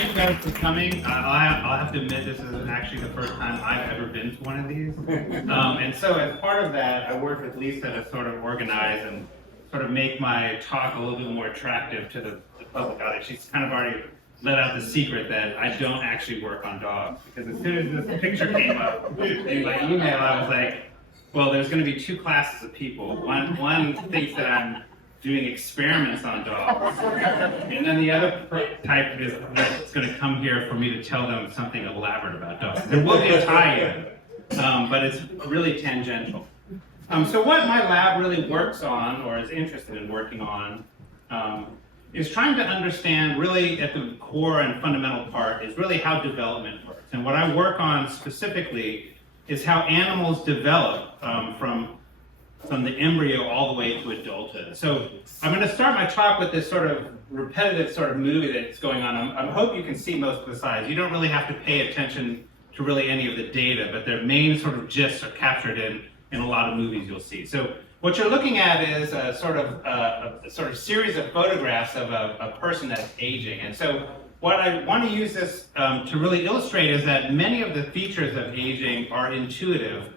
thank you guys for coming. I'll have to admit, this is actually the first time I've ever been to one of these. And so as part of that, I worked with Lisa to sort of organize and sort of make my talk a little bit more attractive to the public audience. She's kind of already let out the secret that I don't actually work on dogs. Because as soon as this picture came up in my email, I was like, well, there's going to be two classes of people. One thinks that I'm doing experiments on dogs, and then the other type is that's going to come here for me to tell them something elaborate about dogs. There will be a tie-in, but it's really tangential. So what my lab really works on, or is interested in working on, is trying to understand, really at the core and fundamental part, is really how development works. And what I work on specifically is how animals develop from the embryo all the way to adulthood. So I'm going to start my talk with this sort of repetitive sort of movie that's going on. I hope you can see most of the slides. You don't really have to pay attention to really any of the data, but their main sort of gists are captured in a lot of movies you'll see. So what you're looking at is a sort of series of photographs of a person that's aging. And so what I want to use this to really illustrate is that many of the features of aging are intuitive.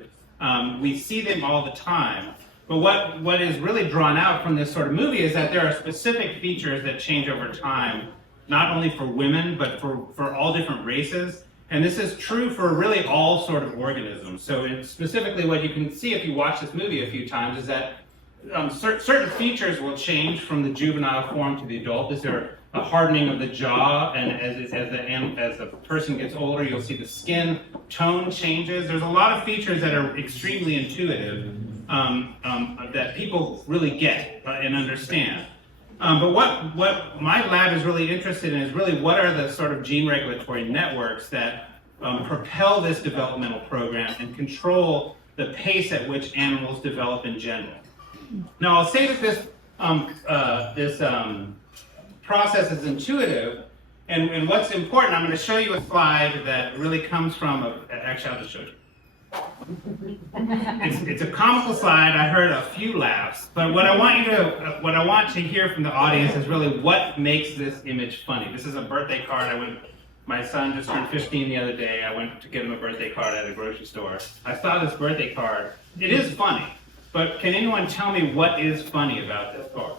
We see them all the time. But what is really drawn out from this sort of movie is that there are specific features that change over time, not only for women, but for all different races. And this is true for really all sort of organisms. So specifically what you can see if you watch this movie a few times is that certain features will change from the juvenile form to the adult. Is there a hardening of the jaw, and as the person gets older, you'll see the skin tone changes. There's a lot of features that are extremely intuitive that people really get and understand. But what my lab is really interested in is really what are the sort of gene regulatory networks that propel this developmental program and control the pace at which animals develop in general. Now I'll say that this process is intuitive, and what's important, I'm going to show you a slide that really comes from, actually I'll just show you. It's a comical slide. I heard a few laughs, but what I want to hear from the audience is really what makes this image funny. This is a birthday card. My son just turned 15 the other day. I went to get him a birthday card at a grocery store. I saw this birthday card. It is funny, but can anyone tell me what is funny about this card?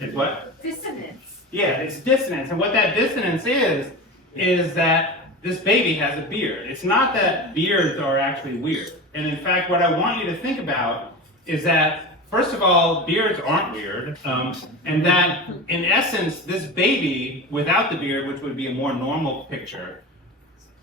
It's what? Dissonance. Yeah, it's dissonance. And what that dissonance is that this baby has a beard. It's not that beards are actually weird. And in fact, what I want you to think about is that, first of all, beards aren't weird. And that, in essence, this baby without the beard, which would be a more normal picture,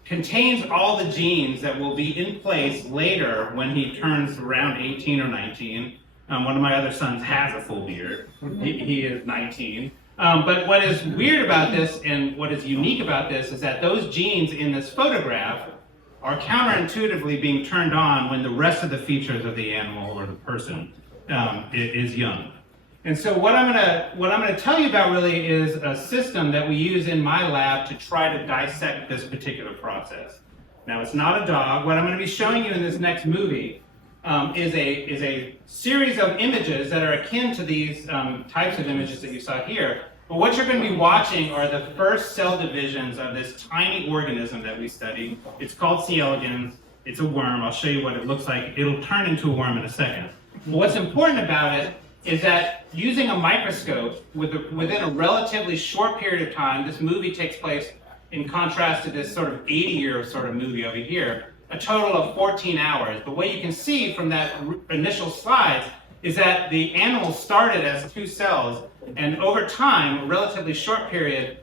contains all the genes that will be in place later when he turns around 18 or 19. One of my other sons has a full beard. He is 19. But what is weird about this and what is unique about this is that those genes in this photograph are counterintuitively being turned on when the rest of the features of the animal or the person is young. And so what I'm going to tell you about really is a system that we use in my lab to try to dissect this particular process. Now, it's not a dog. What I'm going to be showing you in this next movie is a series of images that are akin to these types of images that you saw here. But what you're going to be watching are the first cell divisions of this tiny organism that we studied. It's called C. elegans. It's a worm. I'll show you what it looks like. It'll turn into a worm in a second. But what's important about it is that using a microscope within a relatively short period of time, this movie takes place in contrast to this sort of 80-year sort of movie over here, a total of 14 hours. But what you can see from that initial slides is that the animal started as 2 cells, and over time, a relatively short period,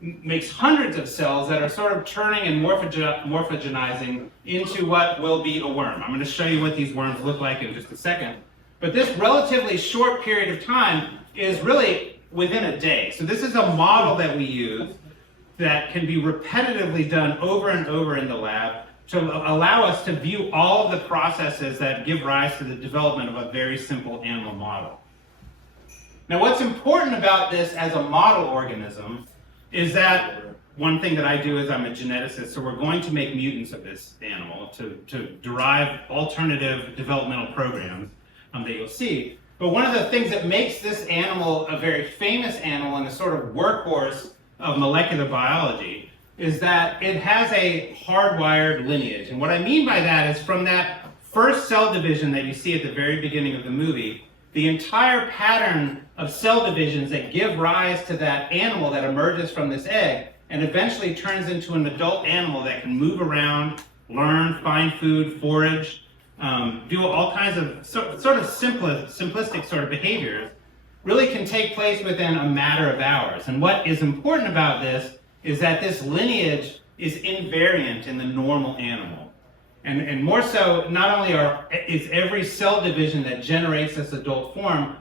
makes hundreds of cells that are sort of turning and morphogenizing into what will be a worm. I'm going to show you what these worms look like in just a second. But this relatively short period of time is really within a day. So this is a model that we use that can be repetitively done over and over in the lab to allow us to view all of the processes that give rise to the development of a very simple animal model. Now, what's important about this as a model organism is that one thing that I do is I'm a geneticist, so we're going to make mutants of this animal to derive alternative developmental programs that you'll see. But one of the things that makes this animal a very famous animal and a sort of workhorse of molecular biology is that it has a hardwired lineage. And what I mean by that is from that first cell division that you see at the very beginning of the movie, the entire pattern of cell divisions that give rise to that animal that emerges from this egg and eventually turns into an adult animal that can move around, learn, find food, forage, do all kinds of sort of simplistic sort of behaviors, really can take place within a matter of hours. And what is important about this is that this lineage is invariant in the normal animal. And more so, not only is every cell division that generates this adult form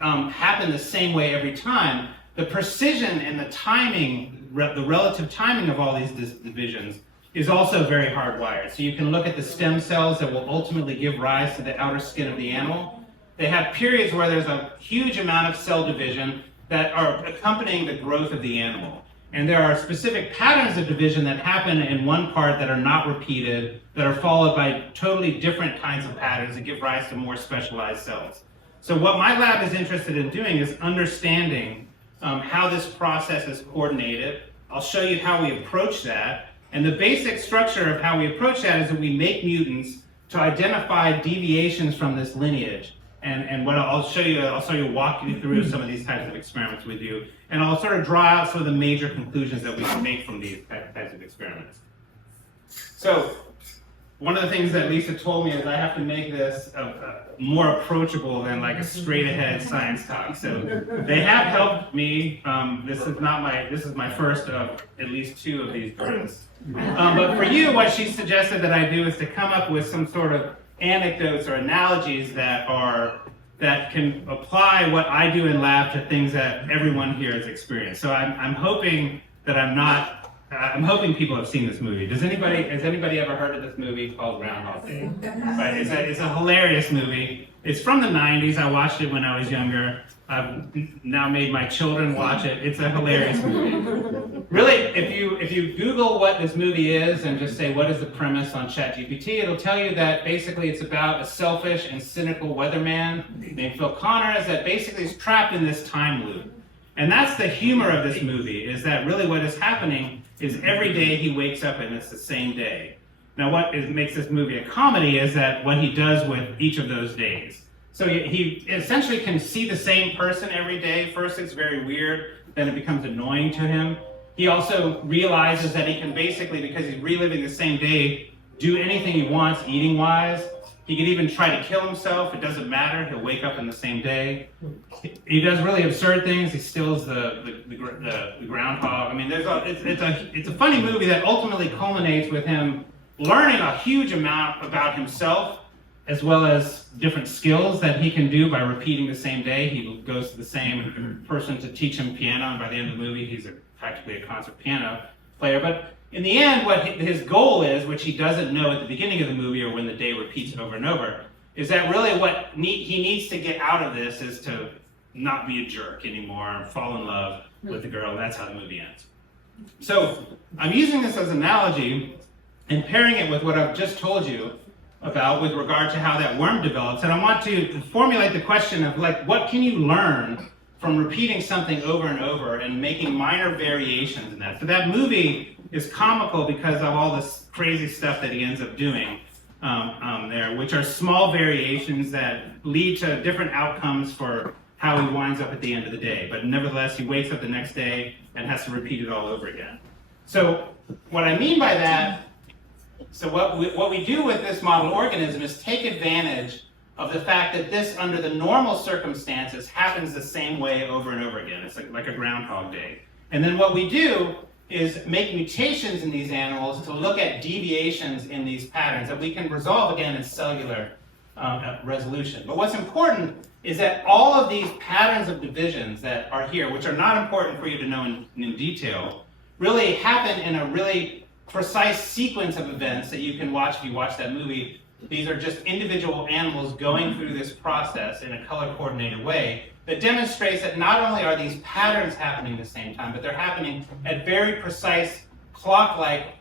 happen the same way every time, the precision and the timing, the relative timing of all these divisions is also very hardwired. So you can look at the stem cells that will ultimately give rise to the outer skin of the animal. They have periods where there's a huge amount of cell division that are accompanying the growth of the animal. And there are specific patterns of division that happen in one part that are not repeated, that are followed by totally different kinds of patterns that give rise to more specialized cells. So what my lab is interested in doing is understanding how this process is coordinated. I'll show you how we approach that. And the basic structure of how we approach that is that we make mutants to identify deviations from this lineage. And what I'll show you, walk you through some of these types of experiments with you, and I'll sort of draw out some of the major conclusions that we can make from these types of experiments. So, one of the things that Lisa told me is I have to make this more approachable than like a straight-ahead science talk. So they have helped me. This is my first of at least 2 of these burns. But for you, what she suggested that I do is to come up with some sort of anecdotes or analogies that can apply what I do in lab to things that everyone here has experienced. So I'm hoping that I'm hoping people have seen this movie. Has anybody ever heard of this movie called Groundhog Day? Right, it's a hilarious movie. It's from the 90s. I watched it when I was younger. I've now made my children watch it. It's a hilarious movie. Really, if you Google what this movie is and just say what is the premise on ChatGPT, it'll tell you that basically it's about a selfish and cynical weatherman named Phil Connors that basically is trapped in this time loop. And that's the humor of this movie, is that really what is happening is every day he wakes up and it's the same day. Now makes this movie a comedy is that what he does with each of those days. So he essentially can see the same person every day. First it's very weird, then it becomes annoying to him. He also realizes that he can basically, because he's reliving the same day, do anything he wants eating-wise. He can even try to kill himself. It doesn't matter. He'll wake up in the same day. He does really absurd things. He steals the groundhog. I mean, it's a funny movie that ultimately culminates with him learning a huge amount about himself, as well as different skills that he can do by repeating the same day. He goes to the same person to teach him piano, and by the end of the movie, he's practically a concert piano player. But in the end, what his goal is, which he doesn't know at the beginning of the movie or when the day repeats over and over, is that really what he needs to get out of this is to not be a jerk anymore and fall in love with the girl. That's how the movie ends. So I'm using this as an analogy and pairing it with what I've just told you about with regard to how that worm develops. And I want to formulate the question of, like, what can you learn from repeating something over and over and making minor variations in that? So that movie is comical because of all this crazy stuff that he ends up doing there, which are small variations that lead to different outcomes for how he winds up at the end of the day. But nevertheless, he wakes up the next day and has to repeat it all over again. So what I mean by that, so what we do with this model organism is take advantage of the fact that this, under the normal circumstances, happens the same way over and over again. It's like a Groundhog Day. And then what we do is make mutations in these animals to look at deviations in these patterns that we can resolve again in cellular resolution. But what's important is that all of these patterns of divisions that are here, which are not important for you to know in detail, really happen in a really precise sequence of events that you can watch if you watch that movie. These are just individual animals going through this process in a color-coordinated way that demonstrates that not only are these patterns happening at the same time, but they're happening at very precise clock-like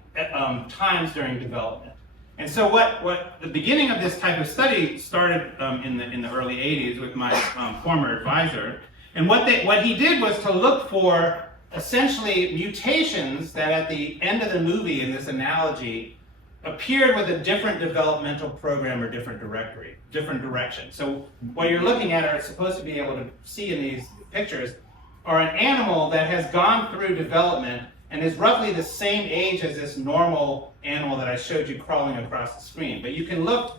times during development. And so what the beginning of this type of study started in the early 80s with my former advisor. And what he did was to look for essentially mutations that at the end of the movie in this analogy appeared with a different developmental program or different direction. So what you're looking at are supposed to be able to see in these pictures are an animal that has gone through development and is roughly the same age as this normal animal that I showed you crawling across the screen. But you can look,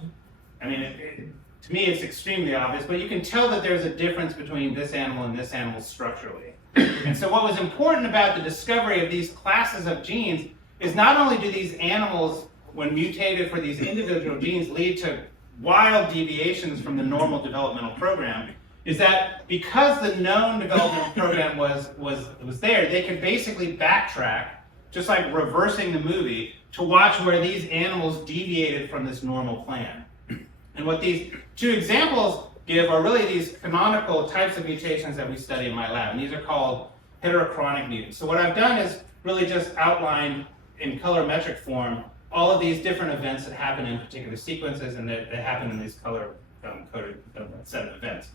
I mean, to me it's extremely obvious, but you can tell that there's a difference between this animal and this animal structurally. And so what was important about the discovery of these classes of genes is not only do these animals, when mutated for these individual genes, lead to wild deviations from the normal developmental program, is that because the known developmental program was there, they could basically backtrack, just like reversing the movie, to watch where these animals deviated from this normal plan. And what these two examples give are really these canonical types of mutations that we study in my lab, and these are called heterochronic mutants. So what I've done is really just outlined in colorimetric form all of these different events that happen in particular sequences and that happen in these color-coded set of events.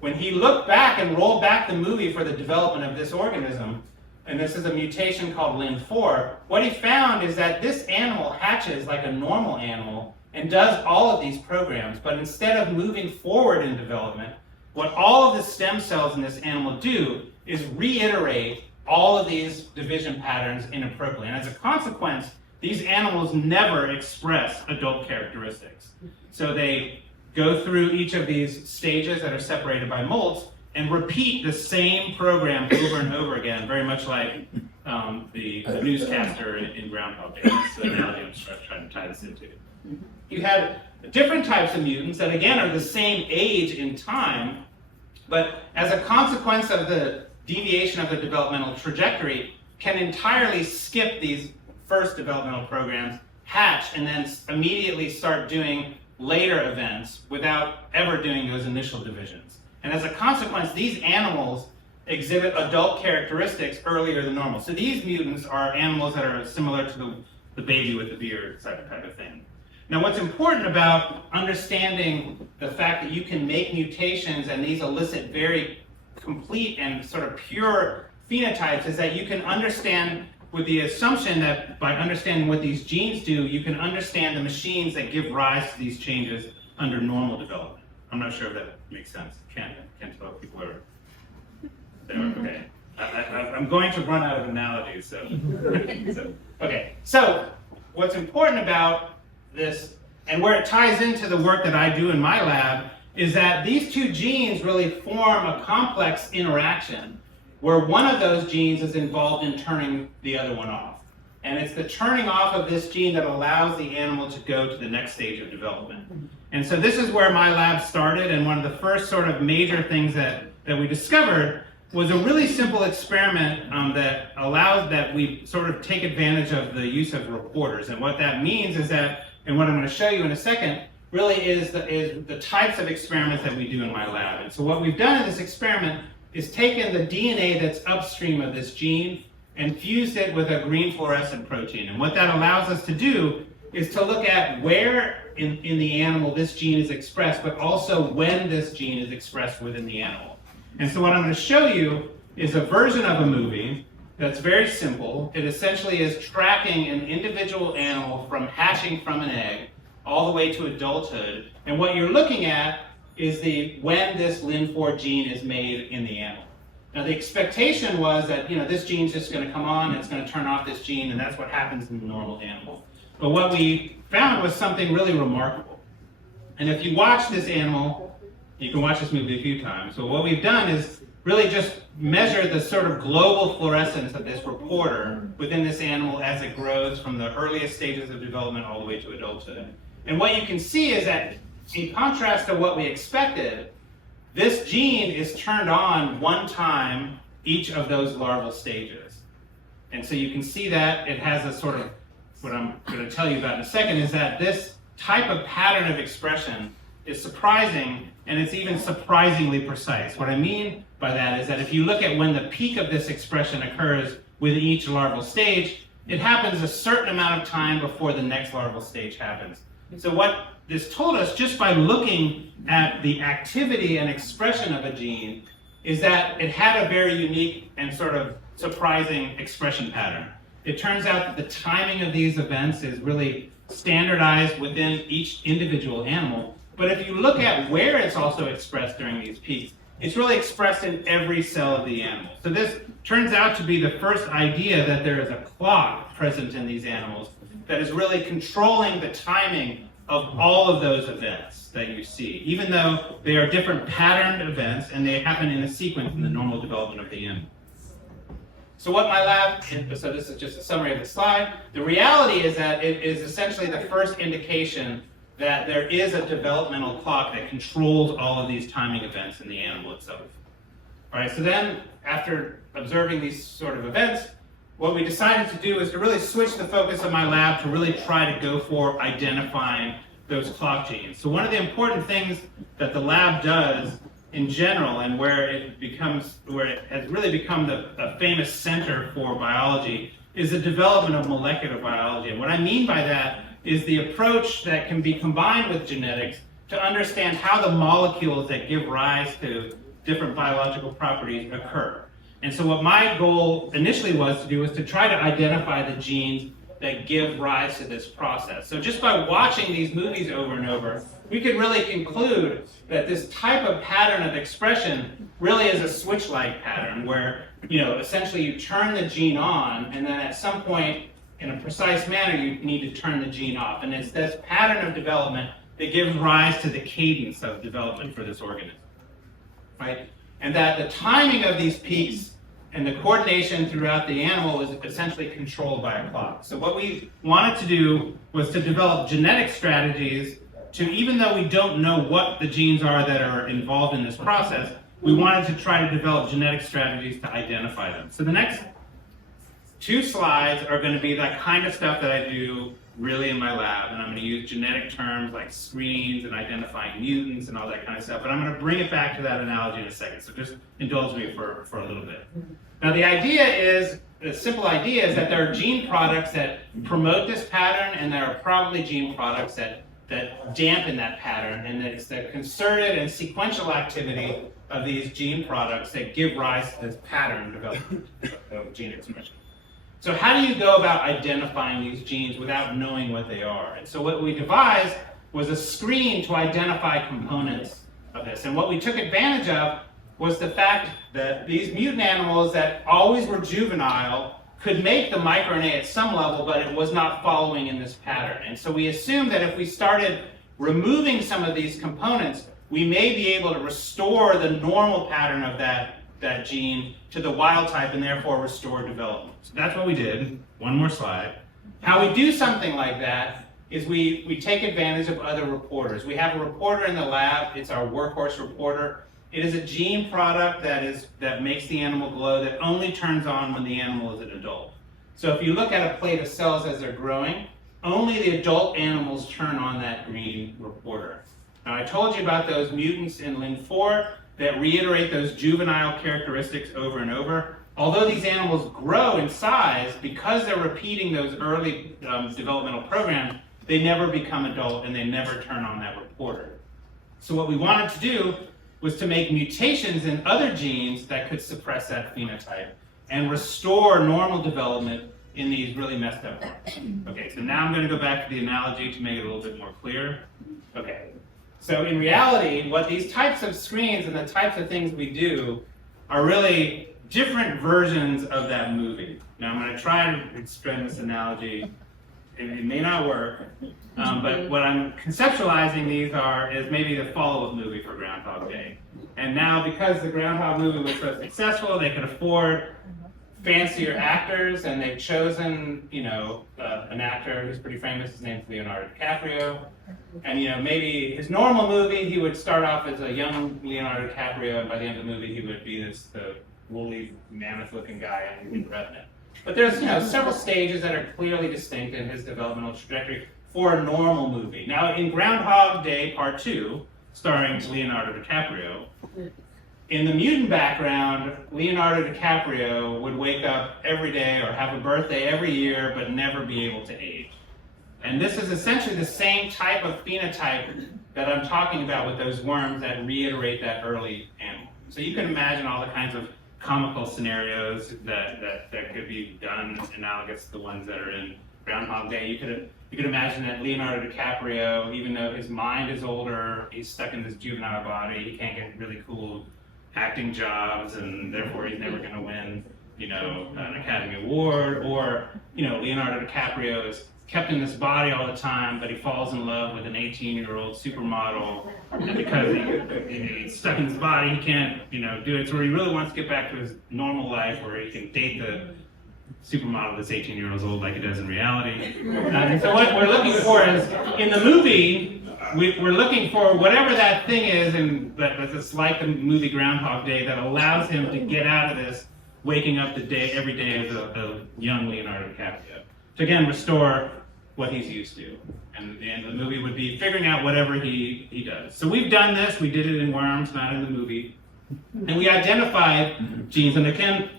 When he looked back and rolled back the movie for the development of this organism, and this is a mutation called LIN4, what he found is that this animal hatches like a normal animal and does all of these programs, but instead of moving forward in development, what all of the stem cells in this animal do is reiterate all of these division patterns inappropriately. And as a consequence, these animals never express adult characteristics. So they go through each of these stages that are separated by molts and repeat the same program over and over again, very much like the newscaster in Groundhog Day. That's the analogy I'm trying to tie this into. You have different types of mutants that, again, are the same age in time, but as a consequence of the deviation of the developmental trajectory, can entirely skip these first developmental programs, hatch, and then immediately start doing later events without ever doing those initial divisions. And as a consequence, these animals exhibit adult characteristics earlier than normal. So these mutants are animals that are similar to the baby with the beard type of thing. Now what's important about understanding the fact that you can make mutations and these elicit very complete and sort of pure phenotypes is that you can understand with the assumption that by understanding what these genes do, you can understand the machines that give rise to these changes under normal development. I'm not sure if that makes sense. Can't tell if people are there. Okay. I'm going to run out of analogies, so. Okay. So what's important about this, and where it ties into the work that I do in my lab, is that these two genes really form a complex interaction where one of those genes is involved in turning the other one off. And it's the turning off of this gene that allows the animal to go to the next stage of development. And so this is where my lab started, and one of the first sort of major things that we discovered was a really simple experiment that we sort of take advantage of the use of reporters. And what that means is that, and what I'm going to show you in a second, really is the types of experiments that we do in my lab. And so what we've done in this experiment is taken the DNA that's upstream of this gene and fused it with a green fluorescent protein. And what that allows us to do is to look at where in the animal this gene is expressed, but also when this gene is expressed within the animal. And so what I'm going to show you is a version of a movie that's very simple. It essentially is tracking an individual animal from hatching from an egg all the way to adulthood. And what you're looking at is when this LIN4 gene is made in the animal. Now the expectation was that this gene's just going to come on, it's going to turn off this gene, and that's what happens in the normal animal. But what we found was something really remarkable. And if you watch this animal, you can watch this movie a few times. So what we've done is really just measure the sort of global fluorescence of this reporter within this animal as it grows from the earliest stages of development all the way to adulthood. And what you can see is that in contrast to what we expected, this gene is turned on one time each of those larval stages. And so you can see that it has a sort of, what I'm going to tell you about in a second, is that this type of pattern of expression is surprising, and it's even surprisingly precise. What I mean by that is that if you look at when the peak of this expression occurs within each larval stage, it happens a certain amount of time before the next larval stage happens. So what this told us, just by looking at the activity and expression of a gene, is that it had a very unique and sort of surprising expression pattern. It turns out that the timing of these events is really standardized within each individual animal, but if you look at where it's also expressed during these peaks, it's really expressed in every cell of the animal. So this turns out to be the first idea that there is a clock present in these animals that is really controlling the timing of all of those events that you see, even though they are different patterned events and they happen in a sequence in the normal development of the animal. So what my lab, so this is just a summary of the slide. The reality is that it is essentially the first indication that there is a developmental clock that controls all of these timing events in the animal itself. All right, so then after observing these sort of events, what we decided to do is to really switch the focus of my lab to really try to go for identifying those clock genes. So one of the important things that the lab does in general, and where it has really become a famous center for biology, is the development of molecular biology. And what I mean by that is the approach that can be combined with genetics to understand how the molecules that give rise to different biological properties occur. And so what my goal initially was to do was to try to identify the genes that give rise to this process. So just by watching these movies over and over, we could really conclude that this type of pattern of expression really is a switch-like pattern where, essentially you turn the gene on, and then at some point in a precise manner you need to turn the gene off. And it's this pattern of development that gives rise to the cadence of development for this organism, right? And that the timing of these peaks and the coordination throughout the animal is essentially controlled by a clock. So what we wanted to do was to develop genetic strategies to, even though we don't know what the genes are that are involved in this process, we wanted to try to develop genetic strategies to identify them. So the next 2 slides are going to be that kind of stuff that I do really in my lab, and I'm going to use genetic terms like screens and identifying mutants and all that kind of stuff, but I'm going to bring it back to that analogy in a second, so just indulge me for a little bit. Now the simple idea is that there are gene products that promote this pattern, and there are probably gene products that dampen that pattern, and that it's the concerted and sequential activity of these gene products that give rise to this pattern development of gene expression. So how do you go about identifying these genes without knowing what they are? And so what we devised was a screen to identify components of this. And what we took advantage of was the fact that these mutant animals that always were juvenile could make the microRNA at some level, but it was not following in this pattern. And so we assumed that if we started removing some of these components, we may be able to restore the normal pattern of that gene to the wild type and therefore restore development. So that's what we did. One more slide. How we do something like that is we take advantage of other reporters. We have a reporter in the lab. It's our workhorse reporter. It is a gene product that makes the animal glow that only turns on when the animal is an adult. So if you look at a plate of cells as they're growing, only the adult animals turn on that green reporter. Now I told you about those mutants in Lin4 that reiterate those juvenile characteristics over and over. Although these animals grow in size, because they're repeating those early developmental programs, they never become adult and they never turn on that reporter. So what we wanted to do was to make mutations in other genes that could suppress that phenotype and restore normal development in these really messed up ones. Okay, so now I'm going to go back to the analogy to make it a little bit more clear. Okay. So in reality, what these types of screens and the types of things we do are really different versions of that movie. Now I'm going to try to extend this analogy. It may not work, but what I'm conceptualizing these is maybe the follow-up movie for Groundhog Day. And now because the Groundhog movie was so successful, they could afford fancier actors, and they've chosen, an actor who's pretty famous. His name's Leonardo DiCaprio. And maybe his normal movie, he would start off as a young Leonardo DiCaprio, and by the end of the movie, he would be this woolly, mammoth-looking guy in Revenant. But there's several stages that are clearly distinct in his developmental trajectory for a normal movie. Now, in Groundhog Day Part 2, starring Leonardo DiCaprio, in the mutant background, Leonardo DiCaprio would wake up every day or have a birthday every year, but never be able to age. And this is essentially the same type of phenotype that I'm talking about with those worms that reiterate that early animal. So you can imagine all the kinds of comical scenarios that could be done analogous to the ones that are in Groundhog Day. You could imagine that Leonardo DiCaprio, even though his mind is older, he's stuck in this juvenile body, he can't get really cool acting jobs, and therefore he's never going to win, an Academy Award. Or, Leonardo DiCaprio is kept in this body all the time, but he falls in love with an 18-year-old supermodel, and because he's stuck in his body, he can't, do it. So he really wants to get back to his normal life where he can date the supermodel that's 18 years old like he does in reality. And so what we're looking for is, in the movie, we're looking for whatever that thing is, and that's like the movie Groundhog Day, that allows him to get out of this waking up every day as a young Leonardo DiCaprio. To again restore what he's used to. And the end of the movie would be figuring out whatever he does. So we've done this, we did it in Worms, not in the movie. And we identified genes, and again,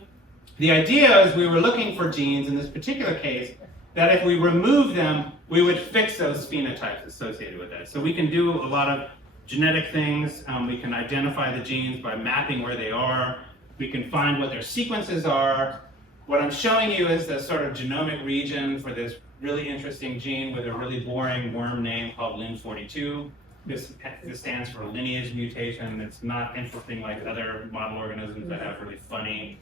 the idea is we were looking for genes in this particular case that if we remove them, we would fix those phenotypes associated with that. So we can do a lot of genetic things. We can identify the genes by mapping where they are. We can find what their sequences are. What I'm showing you is the sort of genomic region for this really interesting gene with a really boring worm name called Lin42. This stands for lineage mutation. It's not interesting like other model organisms that have really funny,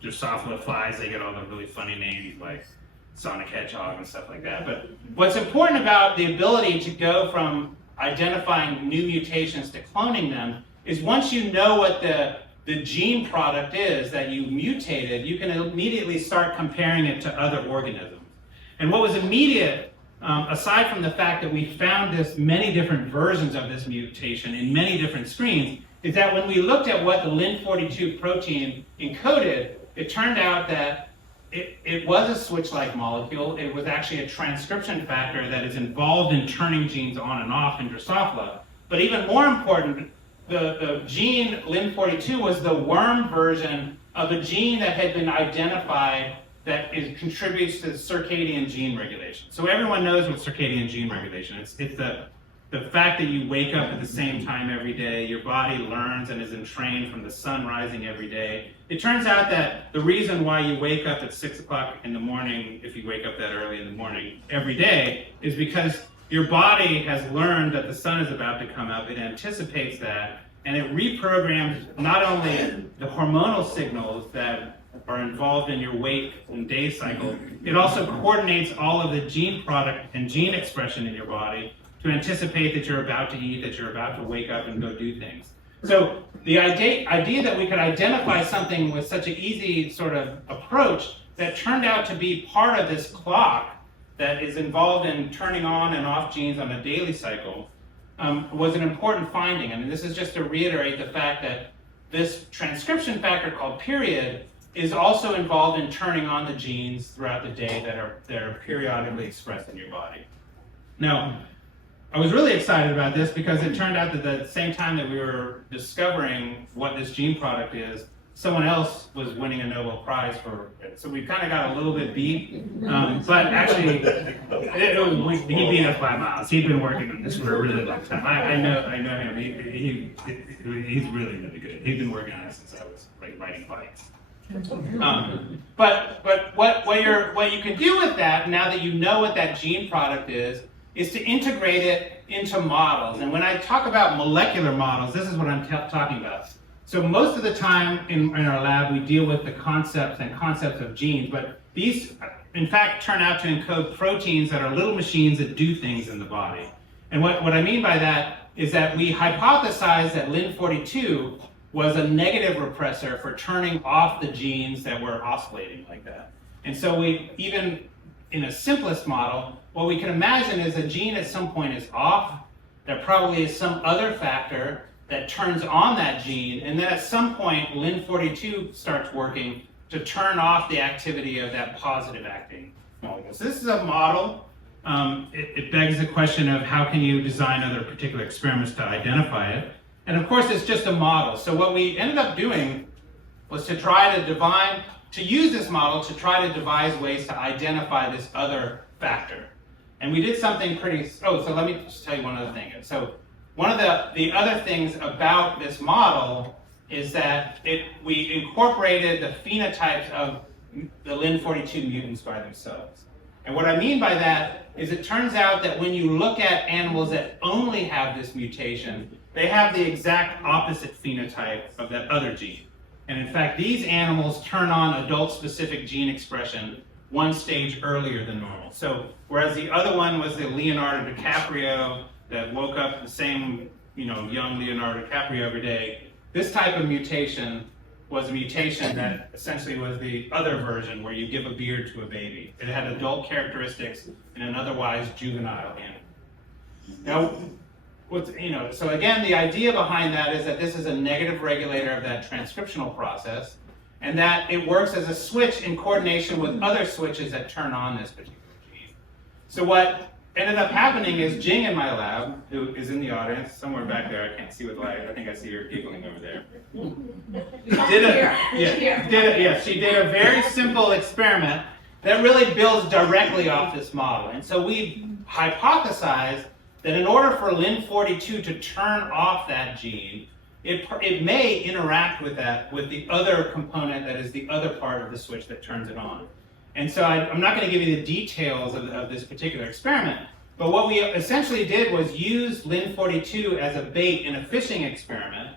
Drosophila flies, they get all the really funny names like Sonic Hedgehog and stuff like that. But what's important about the ability to go from identifying new mutations to cloning them is once you know what the gene product is that you mutated, you can immediately start comparing it to other organisms. And what was immediate, aside from the fact that we found many different versions of this mutation in many different screens, is that when we looked at what the Lin42 protein encoded, it turned out that it was a switch-like molecule. It was actually a transcription factor that is involved in turning genes on and off in Drosophila. But even more important, the gene Lin42 was the worm version of a gene that had been identified that contributes to circadian gene regulation. So everyone knows what circadian gene regulation is. It's the fact that you wake up at the same time every day, your body learns and is entrained from the sun rising every day. It turns out that the reason why you wake up at 6 o'clock in the morning, if you wake up that early in the morning every day, is because your body has learned that the sun is about to come up. It anticipates that, and it reprograms not only the hormonal signals that are involved in your wake and day cycle, it also coordinates all of the gene product and gene expression in your body to anticipate that you're about to eat, that you're about to wake up and go do things. So the idea that we could identify something with such an easy sort of approach that turned out to be part of this clock that is involved in turning on and off genes on a daily cycle was an important finding. And this is just to reiterate the fact that this transcription factor called period is also involved in turning on the genes throughout the day that are periodically expressed in your body. Now, I was really excited about this because it turned out that at the same time that we were discovering what this gene product is, someone else was winning a Nobel Prize for it. So we kind of got a little bit beat, but actually, he beat us by miles. He'd been working on this for a really long time. I know him. He's really, really good. He's been working on it since I was riding bikes. But what you can do with that, now that you know what that gene product is to integrate it into models. And when I talk about molecular models, this is what I'm talking about. So most of the time in our lab, we deal with the concepts of genes, but these, in fact, turn out to encode proteins that are little machines that do things in the body. And what I mean by that is that we hypothesized that Lin42 was a negative repressor for turning off the genes that were oscillating like that. And so we, even in a simplest model, what we can imagine is a gene at some point is off. There probably is some other factor that turns on that gene, and then at some point, Lin42 starts working to turn off the activity of that positive acting molecule. So this is a model. It begs the question of how can you design other particular experiments to identify it? And of course, it's just a model. So what we ended up doing was to try to use this model to try to devise ways to identify this other factor. And we did something so let me just tell you one other thing. So one of the other things about this model is that we incorporated the phenotypes of the Lin42 mutants by themselves. And what I mean by that is it turns out that when you look at animals that only have this mutation, they have the exact opposite phenotype of that other gene. And in fact, these animals turn on adult-specific gene expression one stage earlier than normal. So whereas the other one was the Leonardo DiCaprio that woke up the same, young Leonardo DiCaprio every day, this type of mutation was a mutation that essentially was the other version where you give a beard to a baby. It had adult characteristics in an otherwise juvenile animal. Now, so again, the idea behind that is that this is a negative regulator of that transcriptional process, and that it works as a switch in coordination with other switches that turn on this particular gene. So what ended up happening is Jing in my lab, who is in the audience, somewhere back there, I can't see with light, I think I see her giggling over there. She did a very simple experiment that really builds directly off this model. And so we hypothesized that in order for Lin42 to turn off that gene, it may interact with the other component that is the other part of the switch that turns it on. And so I'm not going to give you the details of this particular experiment, but what we essentially did was use Lin42 as a bait in a fishing experiment,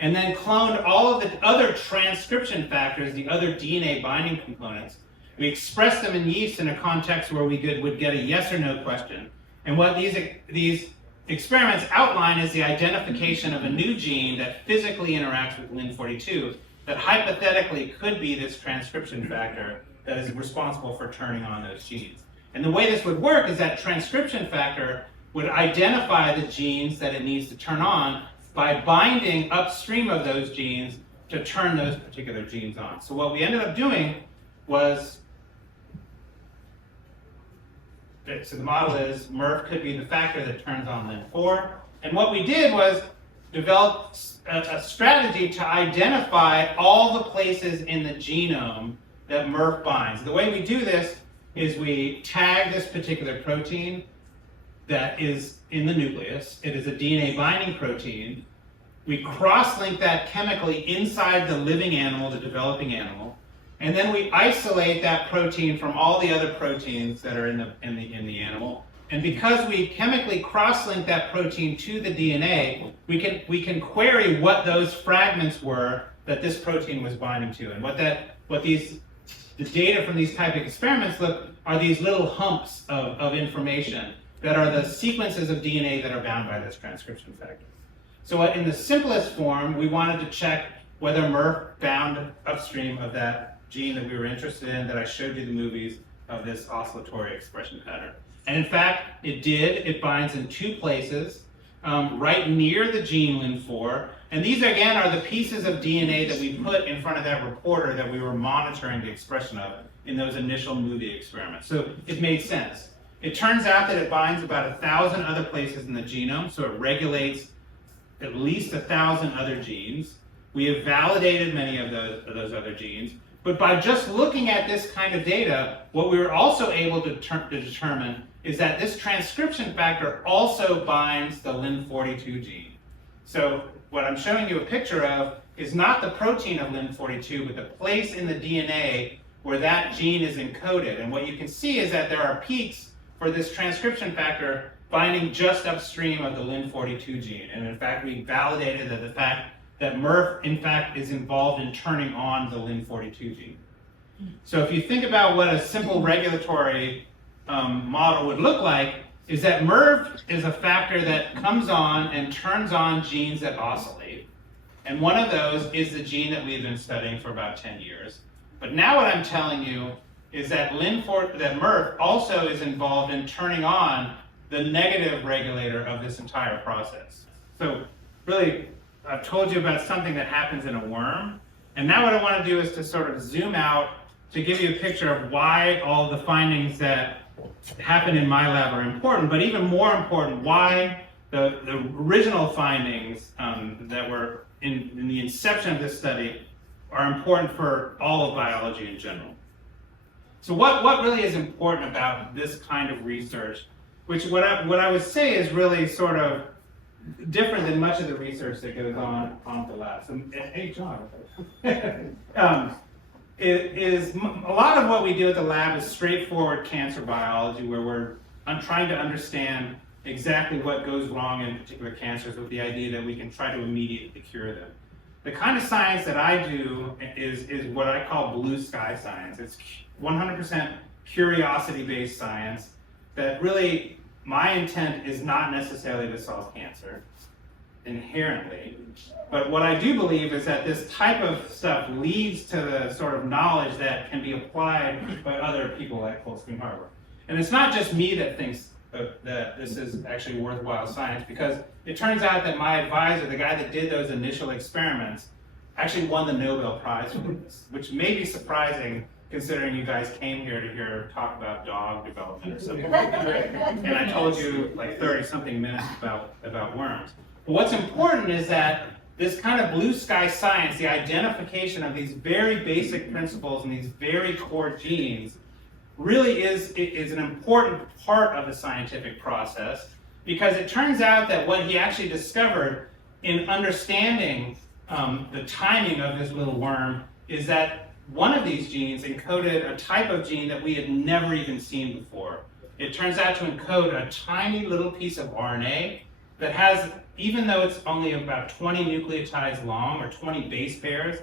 and then cloned all of the other transcription factors, the other DNA binding components. We expressed them in yeast in a context where we would get a yes or no question. And what these experiments outline is the identification of a new gene that physically interacts with Lin42 that hypothetically could be this transcription factor that is responsible for turning on those genes. And the way this would work is that transcription factor would identify the genes that it needs to turn on by binding upstream of those genes to turn those particular genes on. So what we ended up doing was, so the model is MERV could be the factor that turns on Lin4. And what we did was develop a strategy to identify all the places in the genome that MERV binds. The way we do this is we tag this particular protein that is in the nucleus. It is a DNA binding protein. We cross-link that chemically inside the living animal, the developing animal, and then we isolate that protein from all the other proteins that are in the animal. And because we chemically cross-link that protein to the DNA, we can query what those fragments were that this protein was binding to. And the data from these type of experiments are these little humps of information that are the sequences of DNA that are bound by this transcription factor. So in the simplest form, we wanted to check whether MERV bound upstream of that gene that we were interested in, that I showed you the movies of this oscillatory expression pattern. And in fact, it did. It binds in two places, right near the gene Lin4. And these, again, are the pieces of DNA that we put in front of that reporter that we were monitoring the expression of in those initial movie experiments. So it made sense. It turns out that it binds about 1,000 other places in the genome, so it regulates at least 1,000 other genes. We have validated many of those other genes. But by just looking at this kind of data, what we were also able to determine is that this transcription factor also binds the Lin42 gene. So what I'm showing you a picture of is not the protein of Lin42, but the place in the DNA where that gene is encoded. And what you can see is that there are peaks for this transcription factor binding just upstream of the Lin42 gene. And in fact, we validated that the fact that MERV, in fact, is involved in turning on the Lin42 gene. So if you think about what a simple regulatory model would look like, is that MERV is a factor that comes on and turns on genes that oscillate. And one of those is the gene that we've been studying for about 10 years. But now what I'm telling you is that MERV also is involved in turning on the negative regulator of this entire process. So really, I've told you about something that happens in a worm. And now what I want to do is to sort of zoom out to give you a picture of why all the findings that happen in my lab are important, but even more important, why the original findings that were in the inception of this study are important for all of biology in general. So what really is important about this kind of research, which what I would say is really sort of different than much of the research that goes on the lab. So, hey, John. It is a lot of what we do at the lab is straightforward cancer biology, where I'm trying to understand exactly what goes wrong in particular cancers with the idea that we can try to immediately cure them. The kind of science that I do is what I call blue sky science. It's 100% curiosity-based science that really, my intent is not necessarily to solve cancer inherently. But what I do believe is that this type of stuff leads to the sort of knowledge that can be applied by other people at Cold Spring Harbor. And it's not just me that thinks that this is actually worthwhile science, because it turns out that my advisor, the guy that did those initial experiments, actually won the Nobel Prize for this, which may be surprising considering you guys came here to hear talk about dog development or something. And I told you like 30-something minutes about worms. But what's important is that this kind of blue sky science, the identification of these very basic principles and these very core genes, really is an important part of the scientific process, because it turns out that what he actually discovered in understanding the timing of this little worm is that one of these genes encoded a type of gene that we had never even seen before. It turns out to encode a tiny little piece of RNA that has, even though it's only about 20 nucleotides long, or 20 base pairs,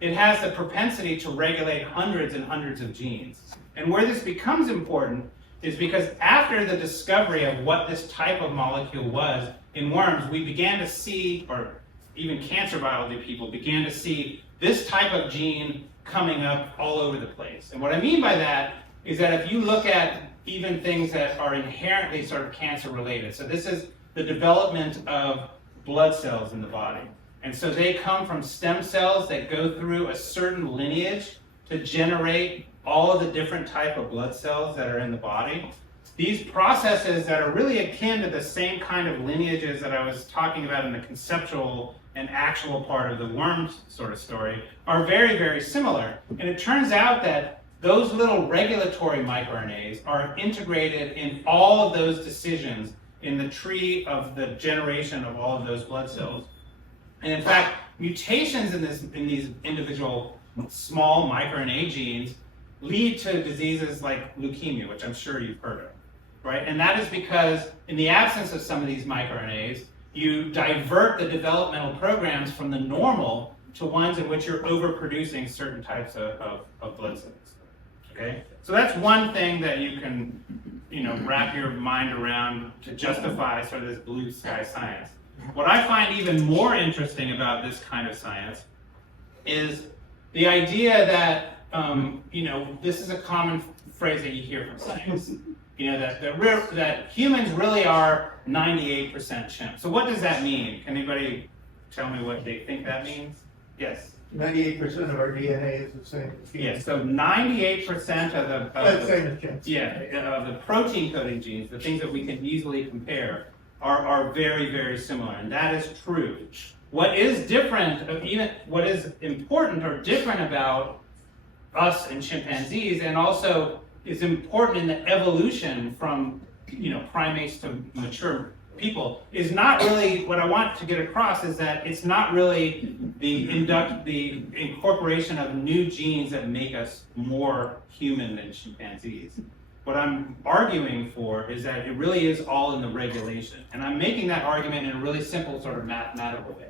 it has the propensity to regulate hundreds and hundreds of genes. And where this becomes important is because after the discovery of what this type of molecule was in worms, we began to see, or even cancer biology people began to see, this type of gene coming up all over the place. And what I mean by that is that if you look at even things that are inherently sort of cancer related, so this is the development of blood cells in the body. And so they come from stem cells that go through a certain lineage to generate all of the different type of blood cells that are in the body. These processes that are really akin to the same kind of lineages that I was talking about in the conceptual and actual part of the worms sort of story are very, very similar. And it turns out that those little regulatory microRNAs are integrated in all of those decisions in the tree of the generation of all of those blood cells. And in fact, mutations in these individual small microRNA genes lead to diseases like leukemia, which I'm sure you've heard of, right? And that is because in the absence of some of these microRNAs, you divert the developmental programs from the normal to ones in which you're overproducing certain types of blood cells. Okay? So that's one thing that you can, wrap your mind around to justify sort of this blue sky science. What I find even more interesting about this kind of science is the idea that, this is a common phrase that you hear from science. That humans really are 98% chimp. So what does that mean? Can anybody tell me what they think that means? Yes. 98% of our DNA is the same. Yes. So 98% of the same as chimps. of the protein coding genes, the things that we can easily compare, are very, very similar, and that is true. What is different, what is important or different about us and chimpanzees, and also is important in the evolution from primates to mature people, is not really, what I want to get across is that it's not really the incorporation of new genes that make us more human than chimpanzees. What I'm arguing for is that it really is all in the regulation. And I'm making that argument in a really simple sort of mathematical way.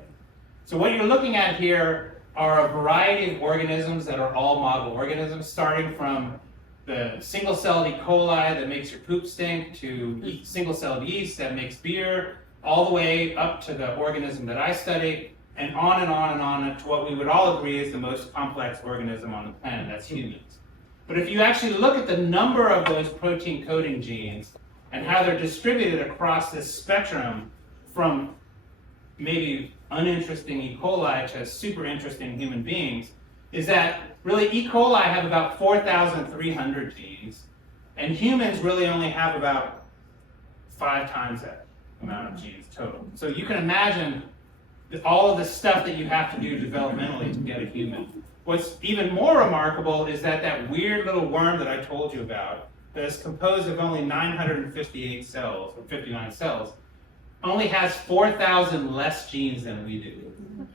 So what you're looking at here are a variety of organisms that are all model organisms, starting from the single-celled E. coli that makes your poop stink, to single-celled yeast that makes beer, all the way up to the organism that I study, and on and on and on to what we would all agree is the most complex organism on the planet, that's humans. But if you actually look at the number of those protein coding genes and how they're distributed across this spectrum from maybe uninteresting E. coli to super interesting human beings, is that really E. coli have about 4,300 genes, and humans really only have about 5 times that amount of genes total. So you can imagine all of the stuff that you have to do developmentally to get a human. What's even more remarkable is that weird little worm that I told you about, that is composed of only 958 cells, or 59 cells, only has 4,000 less genes than we do.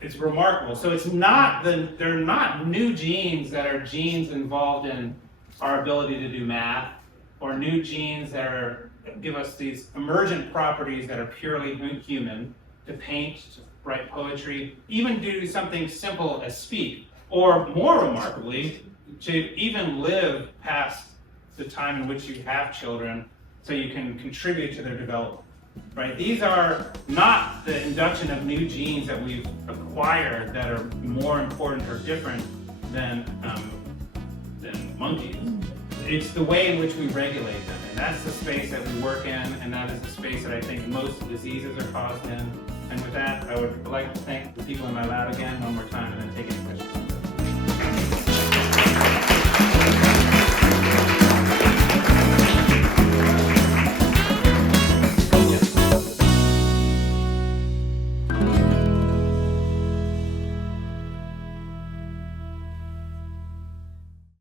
It's remarkable. So they're not new genes that are genes involved in our ability to do math, or new genes that give us these emergent properties that are purely human, to paint, to write poetry, even do something simple as speak, or more remarkably, to even live past the time in which you have children so you can contribute to their development. Right? These are not the induction of new genes that we've acquired that are more important or different than monkeys. It's the way in which we regulate them, and that's the space that we work in, and that is the space that I think most diseases are caused in. And with that, I would like to thank the people in my lab again one more time, and then take any questions.